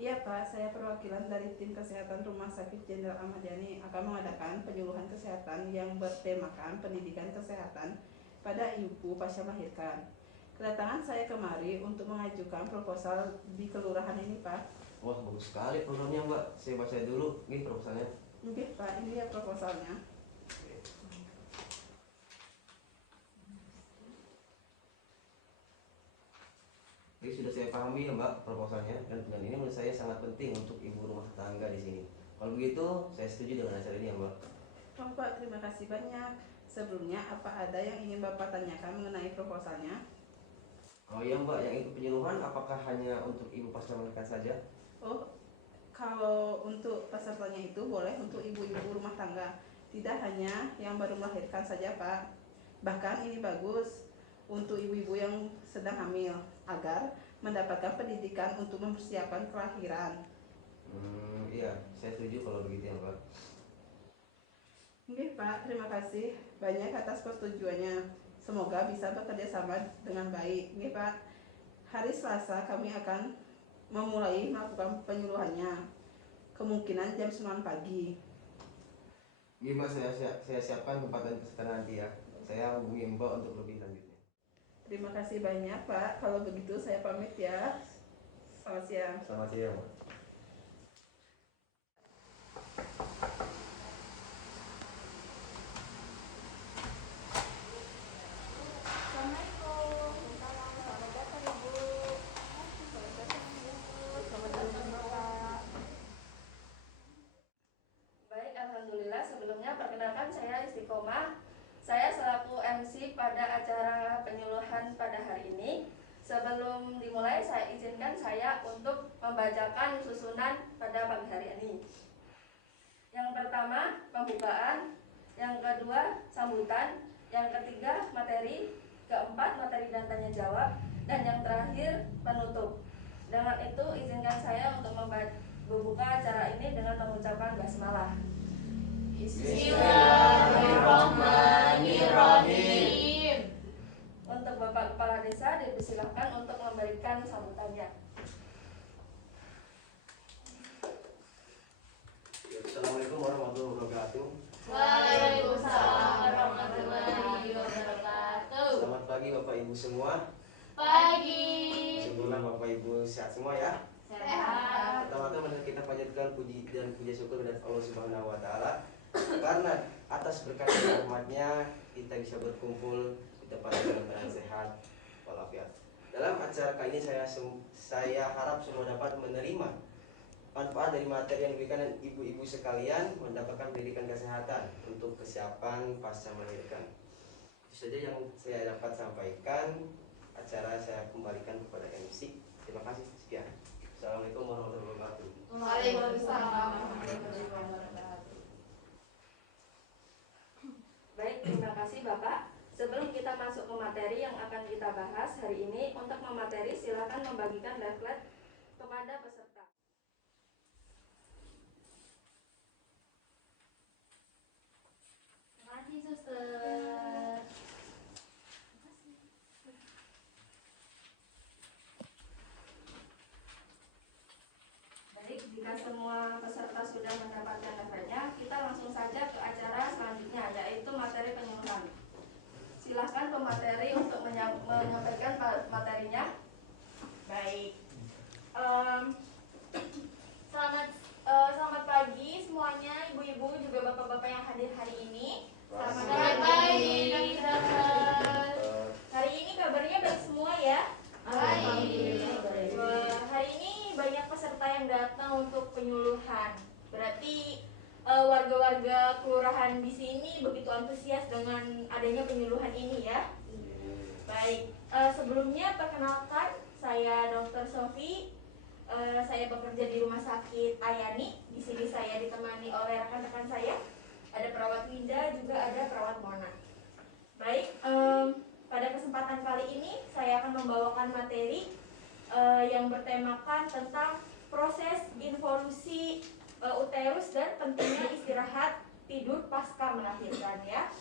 Iya Pak, saya perwakilan dari tim kesehatan Rumah Sakit Jenderal Ahmad Yani akan mengadakan penyuluhan kesehatan yang bertemakan pendidikan kesehatan pada ibu pasca melahirkan. Kedatangan saya kemari untuk mengajukan proposal di kelurahan ini Pak. Wah, bagus sekali programnya Mbak. Saya baca dulu nih proposalnya. Oke Pak, ini ya proposalnya. Jadi sudah saya pahami ya Mbak proposalnya, dan ini menurut saya sangat penting untuk ibu rumah tangga di sini. Kalau begitu, saya setuju dengan acara ini ya Mbak. Oh Pak, terima kasih banyak. Sebelumnya, apa ada yang ingin Bapak tanyakan mengenai proposalnya? Oh iya Mbak, yang ikut penyuluhan apakah hanya untuk ibu pasca melahirkan saja? Oh, kalau untuk pesertanya itu boleh untuk ibu-ibu rumah tangga, tidak hanya yang baru melahirkan saja Pak. Bahkan ini bagus untuk ibu-ibu yang sedang hamil agar mendapatkan pendidikan untuk mempersiapkan kelahiran. Iya, saya setuju kalau begitu ya Mbak. Oke Pak, terima kasih banyak atas persetujuannya. Semoga bisa bekerja sama dengan baik. Oke Pak, hari Selasa kami akan memulai melakukan penyuluhannya. Kemungkinan jam 9 pagi. Gimana saya siapkan tempat dan peserta nanti ya. Saya hubungi Mbak untuk lebih lanjutnya. Terima kasih banyak Pak. Kalau begitu saya pamit ya. Selamat siang. Selamat siang Mbak. Assalamualaikum. Selamat datang Ibu. Selamat datang Bapak. Baik, alhamdulillah. Sebelumnya perkenalkan saya Istiqomah. Saya selaku MC pada acara penyuluhan pada hari ini. Sebelum dimulai, saya izinkan saya untuk membacakan susunan pada pagi hari ini. Yang pertama, pembukaan. Yang kedua, sambutan. Yang ketiga, materi. Keempat, materi dan tanya jawab. Dan yang terakhir, penutup. Dengan itu, izinkan saya untuk membuka acara ini dengan mengucapkan basmalah. Bismillahirrahmanirrahim. Untuk Bapak Kepala Desa dipersilakan untuk memberikan sambutannya. Assalamualaikum warahmatullahi wabarakatuh. Waalaikumsalam warahmatullahi wabarakatuh. Selamat pagi Bapak Ibu semua. Pagi. Syukurlah Bapak Ibu sehat semua ya. Sehat. Pertama-tama kita panjatkan puji dan puja syukur kepada Allah Subhanahu wa taala karena atas berkat dan rahmatnya kita bisa berkumpul di tempat yang dalam sehat walafiat. Dalam acara kali ini saya harap semua dapat menerima manfaat dari materi yang diberikan dan ibu-ibu sekalian mendapatkan pendidikan kesehatan untuk kesiapan pasca melahirkan. Itu saja yang saya dapat sampaikan. Acara saya kembalikan kepada MC. Terima kasih. Sekian. Assalamualaikum warahmatullahi wabarakatuh. Waalaikumsalam warahmatullahi wabarakatuh. Baik, terima kasih Bapak. Sebelum kita masuk ke materi yang akan kita bahas hari ini, untuk memateri silakan membagikan leaflet kepada peserta. Terima kasih Suster. Baik, jika semua peserta sudah mendapatkan leafletnya, kita langsung saja ke acara selanjutnya, yaitu materi penyuluhan. Silakan pemateri untuk menyampaikan materinya. Baik. Selamat pagi semuanya, ibu-ibu juga bapak-bapak yang hadir hari ini. Selamat pagi, dokter. Hari ini kabarnya baik semua ya? Baik. Hari ini banyak peserta yang datang untuk penyuluhan. Berarti warga-warga kelurahan di sini begitu antusias dengan adanya penyuluhan ini ya. Baik, sebelumnya perkenalkan saya Dr. Sofi. Saya bekerja di Rumah Sakit Ayani. Di sini saya ditemani oleh rekan-rekan saya. Ada perawat Winda, juga ada perawat Mona. Baik, pada kesempatan kali ini saya akan membawakan materi yang bertemakan tentang proses involusi uterus dan pentingnya istirahat tidur pasca melahirkan ya.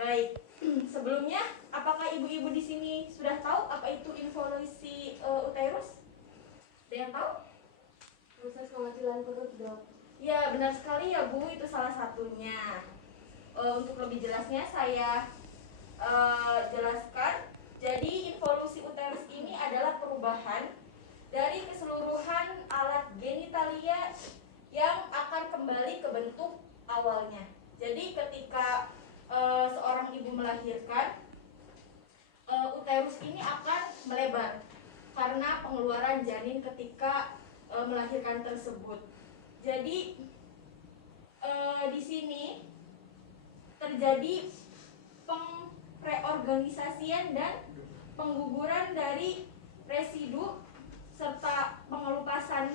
Baik, sebelumnya apakah ibu-ibu di sini sudah tahu apa itu involusi uterus? Ada yang tahu? Proses pengecilan perut, Dok. Ya, benar sekali ya, Bu. Itu salah satunya. Untuk lebih jelasnya saya jelaskan. Jadi, involusi uterus ini adalah perubahan dari keseluruhan alat genitalia yang akan kembali ke bentuk awalnya. Jadi, ketika seorang ibu melahirkan, uterus ini akan melebar karena pengeluaran janin ketika melahirkan tersebut. Jadi di sini terjadi reorganisasian dan pengguguran dari residu serta pengelupasan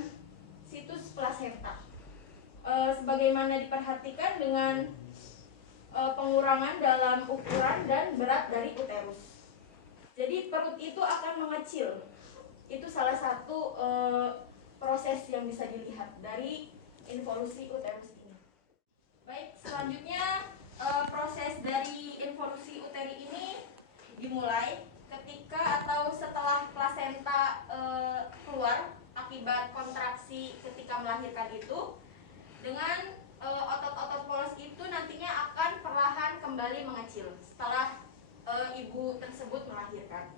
situs plasenta. Sebagaimana diperhatikan dengan pengurangan dalam ukuran dan berat dari uterus. Jadi perut itu akan mengecil. Itu salah satu proses yang bisa dilihat dari involusi uterus ini. Baik, selanjutnya proses dari involusi uteri ini dimulai ketika atau setelah plasenta keluar akibat kontraksi ketika melahirkan itu, dengan otot-otot polos itu nantinya akan perlahan kembali mengecil setelah ibu tersebut melahirkan.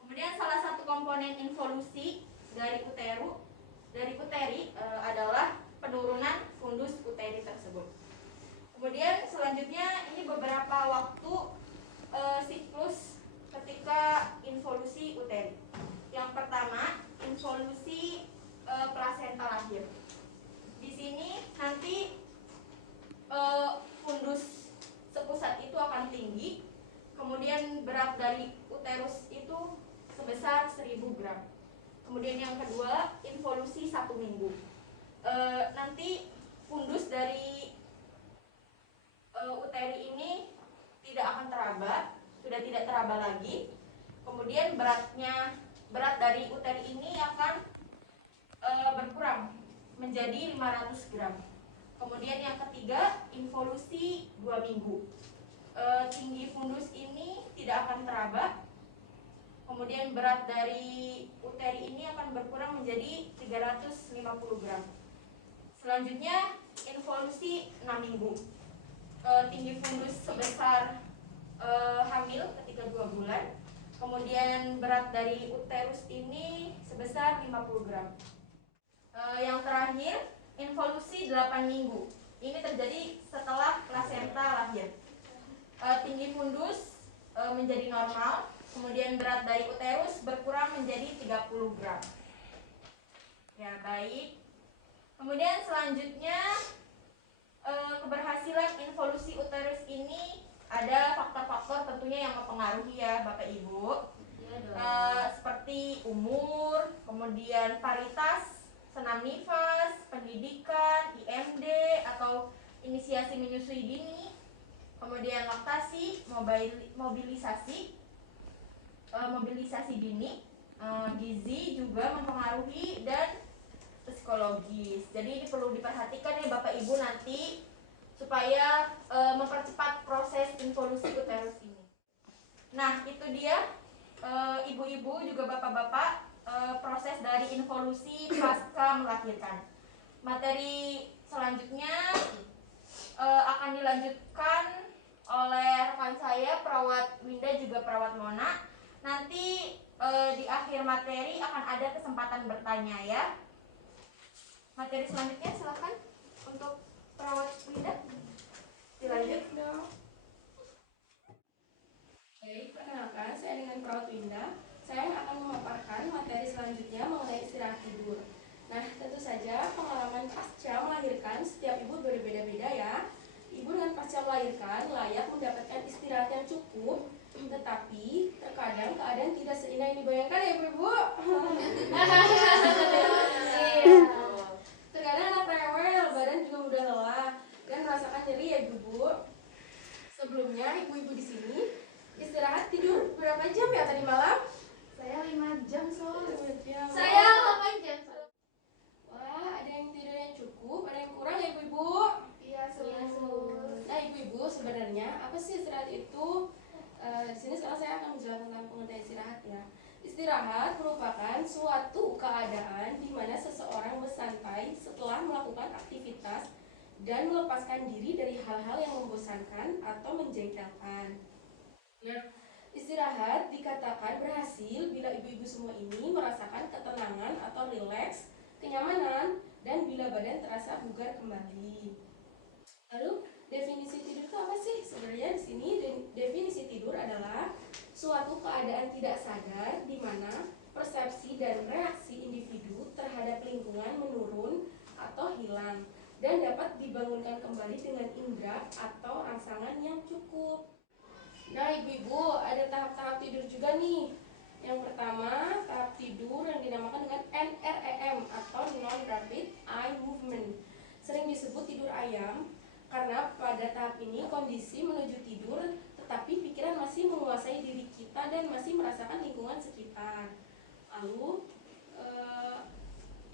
Kemudian salah satu komponen involusi dari uteri adalah penurunan fundus uteri tersebut. Kemudian selanjutnya ini beberapa waktu siklus ketika involusi uteri. Yang pertama, involusi plasenta lahir. Di sini nanti fundus sepusat itu akan tinggi, kemudian berat dari uterus itu sebesar 1000 gram. Kemudian yang kedua, involusi 1 minggu. Nanti fundus dari uteri ini tidak akan teraba, sudah tidak teraba lagi. Kemudian berat dari uteri ini akan berkurang menjadi 500 gram. Kemudian yang ketiga, involusi 2 minggu. Tinggi fundus ini tidak akan teraba. Kemudian berat dari uteri ini akan berkurang menjadi 350 gram. Selanjutnya, involusi 6 minggu. Tinggi fundus sebesar hamil ketika 2 bulan. Kemudian berat dari uterus ini sebesar 50 gram. Yang terakhir, involusi 8 minggu. Ini terjadi setelah plasenta lahir. Tinggi fundus menjadi normal, kemudian berat dari uterus berkurang menjadi 30 gram. Ya, baik. Kemudian selanjutnya keberhasilan involusi uterus ini ada faktor-faktor tentunya yang mempengaruhi ya Bapak Ibu. Seperti umur, kemudian paritas, senam nifas, pendidikan, IMD atau inisiasi menyusui dini, kemudian laktasi, mobilisasi dini, gizi juga mempengaruhi, dan psikologis. Jadi ini perlu diperhatikan ya Bapak Ibu nanti supaya mempercepat proses involusi uterus ini. Nah, itu dia ibu-ibu juga bapak-bapak proses dari involusi pasca melahirkan. Materi selanjutnya akan dilanjutkan oleh rekan saya perawat Winda juga perawat Mona. Nanti di akhir materi akan ada kesempatan bertanya ya. Materi selanjutnya silakan untuk perawat Winda. Dilanjut. Baik, perkenalkan saya dengan perawat Winda. Saya akan memaparkan materi selanjutnya mengenai istirahat tidur. Nah, tentu saja pengalaman pasca melahirkan setiap ibu berbeda-beda ya. Ibu dengan pasca melahirkan layak mendapatkan istirahat yang cukup, tetapi terkadang keadaan tidak seindah yang dibayangkan ya ibu-ibu. Terkadang anak rewel, badan juga mudah lelah dan merasakan nyeri ya ibu-ibu. Sebelumnya ibu-ibu di sini istirahat tidur berapa jam ya tadi malam? Saya 5 jam soal. 5 jam. Saya 8 jam. Wah, ada yang tidur yang cukup, ada yang kurang ya ibu-ibu? Iya, Sul. Nah ibu-ibu sebenarnya apa sih istirahat itu? Di sini sekarang saya akan menjelaskan tentang pengertian istirahat ya. Istirahat merupakan suatu keadaan di mana seseorang bersantai setelah melakukan aktivitas dan melepaskan diri dari hal-hal yang membosankan atau menjengkelkan. Nah, istirahat dikatakan berhasil bila ibu-ibu semua ini merasakan ketenangan atau rileks, kenyamanan, dan bila badan terasa bugar kembali. Lalu, definisi tidur itu apa sih? Sebenarnya di sini definisi tidur adalah suatu keadaan tidak sadar di mana persepsi dan reaksi individu terhadap lingkungan menurun atau hilang dan dapat dibangunkan kembali dengan indera atau rangsangan yang cukup. Nah, ibu-ibu, ada tahap-tahap tidur juga nih. Yang pertama, tahap tidur yang dinamakan dengan NREM atau Non-Rapid Eye Movement. Sering disebut tidur ayam karena pada tahap ini kondisi menuju tidur tetapi pikiran masih menguasai diri kita dan masih merasakan lingkungan sekitar. Lalu,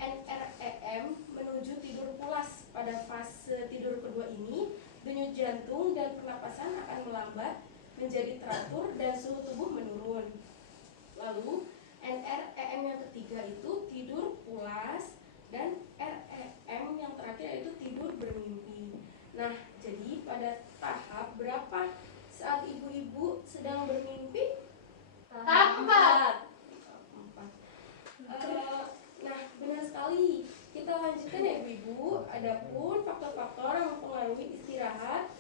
NREM menuju tidur pulas. Pada fase tidur kedua ini, denyut jantung dan pernapasan akan melambat menjadi teratur dan suhu tubuh menurun. Lalu NREM yang ketiga itu tidur pulas dan REM yang terakhir yaitu tidur bermimpi. Nah, jadi pada tahap berapa saat ibu-ibu sedang bermimpi? Tahap 4. Nah, benar sekali. Kita lanjutkan ya ibu-ibu. Adapun faktor-faktor yang mempengaruhi istirahat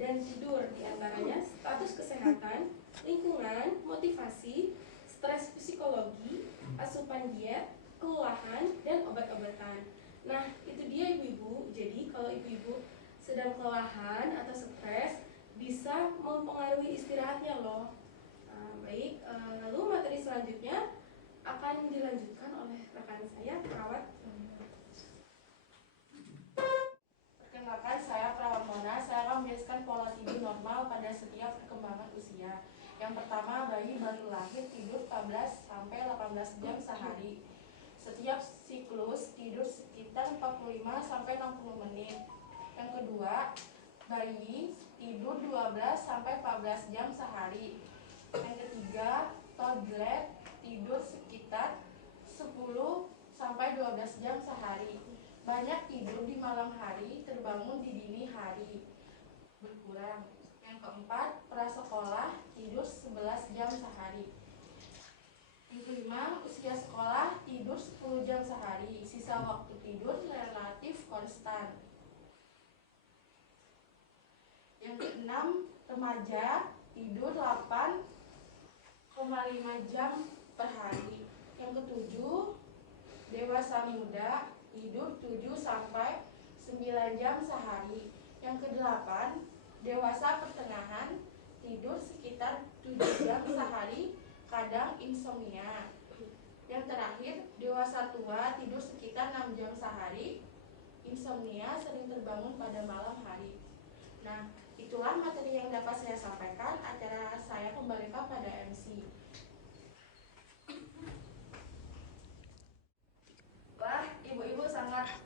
dan tidur diantaranya status kesehatan, lingkungan, motivasi, stres psikologi, asupan diet, kelelahan, dan obat-obatan. Nah, itu dia ibu-ibu. Jadi kalau ibu-ibu sedang kelelahan atau stres bisa mempengaruhi istirahatnya loh. Baik, lalu materi selanjutnya akan dilanjutkan oleh rekan saya perawat. Perkenalkan, saya perawat Mona. Saya akan menjelaskan pola tidur normal pada setiap perkembangan usia. Yang pertama, bayi baru lahir tidur 14 sampai 18 jam sehari. Setiap siklus tidur sekitar 45 sampai 60 menit. Yang kedua, bayi tidur 12 sampai 14 jam sehari. Yang ketiga, toddler tidur sekitar 10 sampai 12 jam sehari. Banyak tidur di malam hari, terbangun di dini hari. Berkurang. Yang keempat, prasekolah tidur 11 jam sehari. Yang kelima, usia sekolah tidur 10 jam sehari. Sisa waktu tidur relatif konstan. Yang keenam, remaja tidur 8,5 jam per hari. Yang ketujuh, dewasa muda tidur 7 sampai 9 jam sehari. Yang kedelapan, dewasa pertengahan tidur sekitar 7 jam sehari, kadang insomnia. Yang terakhir, dewasa tua tidur sekitar 6 jam sehari, insomnia, sering terbangun pada malam hari. Nah, itulah materi yang dapat saya sampaikan. Acara saya kembalikan pada MC. Wah, ibu-ibu sangat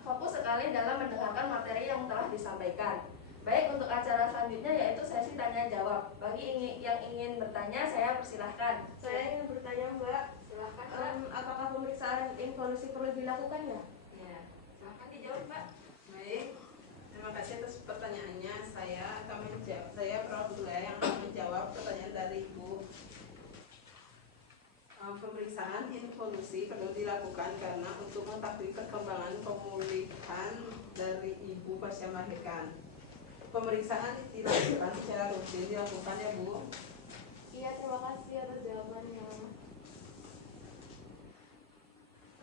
fokus sekali dalam mendengarkan materi yang telah disampaikan. Baik, untuk acara selanjutnya yaitu sesi tanya jawab. Bagi yang ingin bertanya, saya persilahkan. Saya ingin bertanya Mbak, silahkan Mbak. Apakah pemeriksaan involusi perlu dilakukan ya? Ya, silahkan dijawab Mbak. Baik, terima kasih atas pertanyaannya. Saya perawat wilayah yang akan menjawab pertanyaan dari Ibu. Pemeriksaan involusi perlu dilakukan karena untuk mengetahui perkembangan pemulihan dari ibu pasca melahirkan. Pemeriksaan dilakukan secara rutin dilakukan ya Bu. Iya, terima kasih atas jawabannya.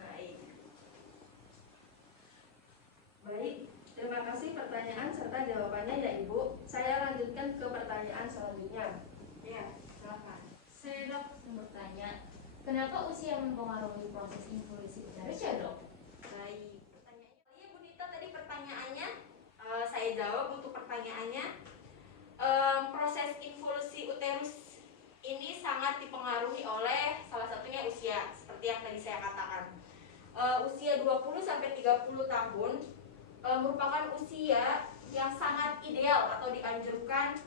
Baik. Baik, terima kasih pertanyaan serta jawabannya ya Ibu. Saya lanjutkan ke pertanyaan selanjutnya. Ya, silakan. Saya dok bertanya, kenapa usia mempengaruhi proses involusi uterus ya dok? Baik, pertanyaannya. Iya Bu Dita, tadi pertanyaannya saya jawab untuk pertanyaannya. Proses involusi uterus ini sangat dipengaruhi oleh salah satunya usia, seperti yang tadi saya katakan. Usia 20 sampai 30 tahun merupakan usia yang sangat ideal atau dianjurkan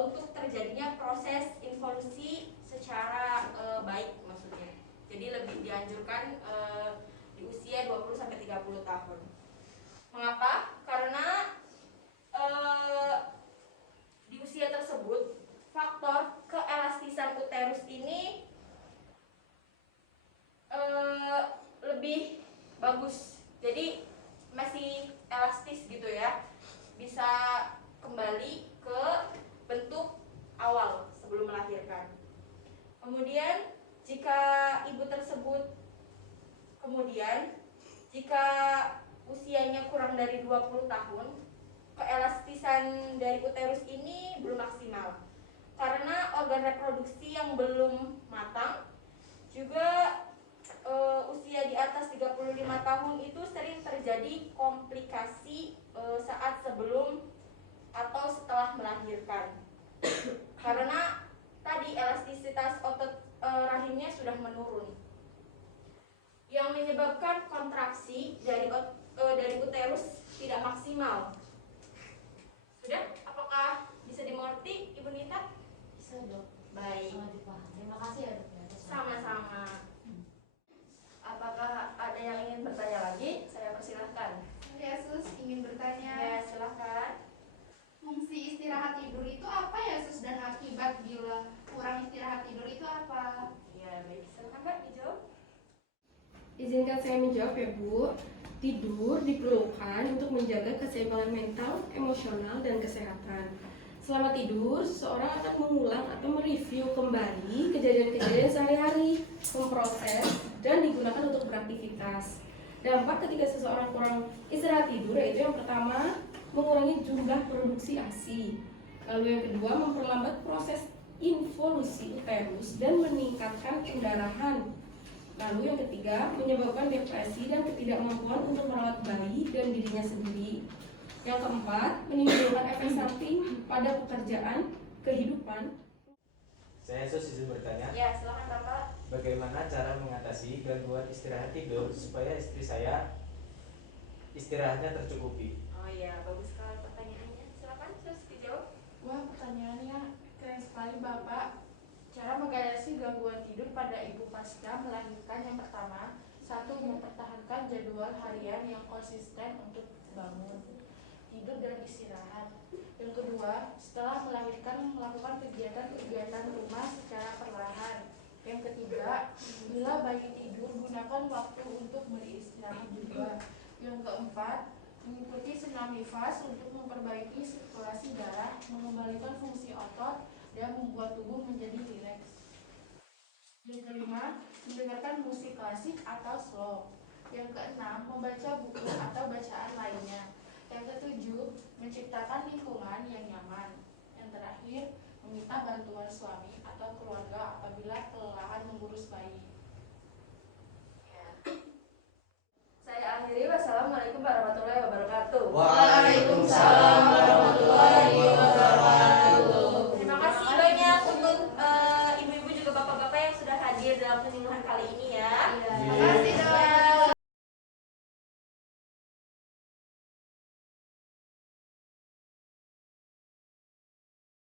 untuk terjadinya proses involusi secara baik maksudnya. melahirkan di usia 20-30 tahun. Mengapa? Karena di usia tersebut faktor keelastisan uterus ini lebih bagus, jadi masih elastis gitu ya, bisa kembali ke bentuk awal sebelum melahirkan. Kemudian jika usianya kurang dari 20 tahun, keelastisan dari uterus ini belum maksimal karena organ reproduksi yang belum matang. Juga usia di atas 35 tahun itu sering terjadi komplikasi saat sebelum atau setelah melahirkan karena tadi elastisitas otot rahimnya sudah menurun yang menyebabkan kontraksi dari uterus tidak maksimal. Sudah? Apakah bisa dimengerti, Ibu Nita? Bisa dok. Baik. Sangat dipahami. Terima kasih ya dok. Sama-sama. Apakah ada yang ingin bertanya lagi? Saya persilahkan. Saya Sus ingin bertanya, Ya, silakan. fungsi istirahat tidur itu apa ya Sus, dan akibat bila kurang istirahat tidur itu apa? Ya, baik. Silakan Mbak dijawab. Izinkan saya menjawab ya Bu. Tidur diperlukan untuk menjaga keseimbangan mental, emosional, dan kesehatan. Selama tidur, seseorang akan mengulang atau mereview kembali kejadian-kejadian sehari-hari, memproses, dan digunakan untuk beraktivitas. Dampak ketika seseorang kurang istirahat tidur yaitu yang pertama, mengurangi jumlah produksi ASI. Lalu yang kedua, memperlambat proses involusi uterus dan meningkatkan pendarahan. Lalu yang ketiga, menyebabkan depresi dan ketidakmampuan untuk merawat bayi dan dirinya sendiri. Yang keempat, menimbulkan efek samping pada pekerjaan, kehidupan. Saya izin bertanya, Ya, silakan Bapak. bagaimana cara mengatasi gangguan istirahat tidur supaya istri saya istirahatnya tercukupi? Oh iya, bagus sekali pertanyaannya. Silakan Sus dijawab. Wah, pertanyaannya keren sekali Bapak. Cara mengatasi gangguan tidur pada ibu pasca melahirkan yang pertama, satu, mempertahankan jadwal harian yang konsisten untuk bangun, tidur dan istirahat. Yang kedua, setelah melahirkan melakukan kegiatan-kegiatan rumah secara perlahan. Yang ketiga, bila bayi tidur gunakan waktu untuk beristirahat juga. Yang keempat, mengikuti senam nifas untuk memperbaiki sirkulasi darah, mengembalikan fungsi otot, dan membuat tubuh menjadi rileks. Yang kelima, mendengarkan musik klasik atau slow. Yang keenam, membaca buku atau bacaan lainnya. Yang ketujuh, menciptakan lingkungan yang nyaman. Yang terakhir, meminta bantuan suami atau keluarga apabila kelelahan mengurus bayi. Saya akhiri. Wassalamualaikum warahmatullahi wabarakatuh. Waalaikumsalam warahmatullahi wabarakatuh. Terima kasih banyak untuk ibu-ibu juga bapak-bapak yang sudah hadir dalam penyuluhan kali ini ya. Iya.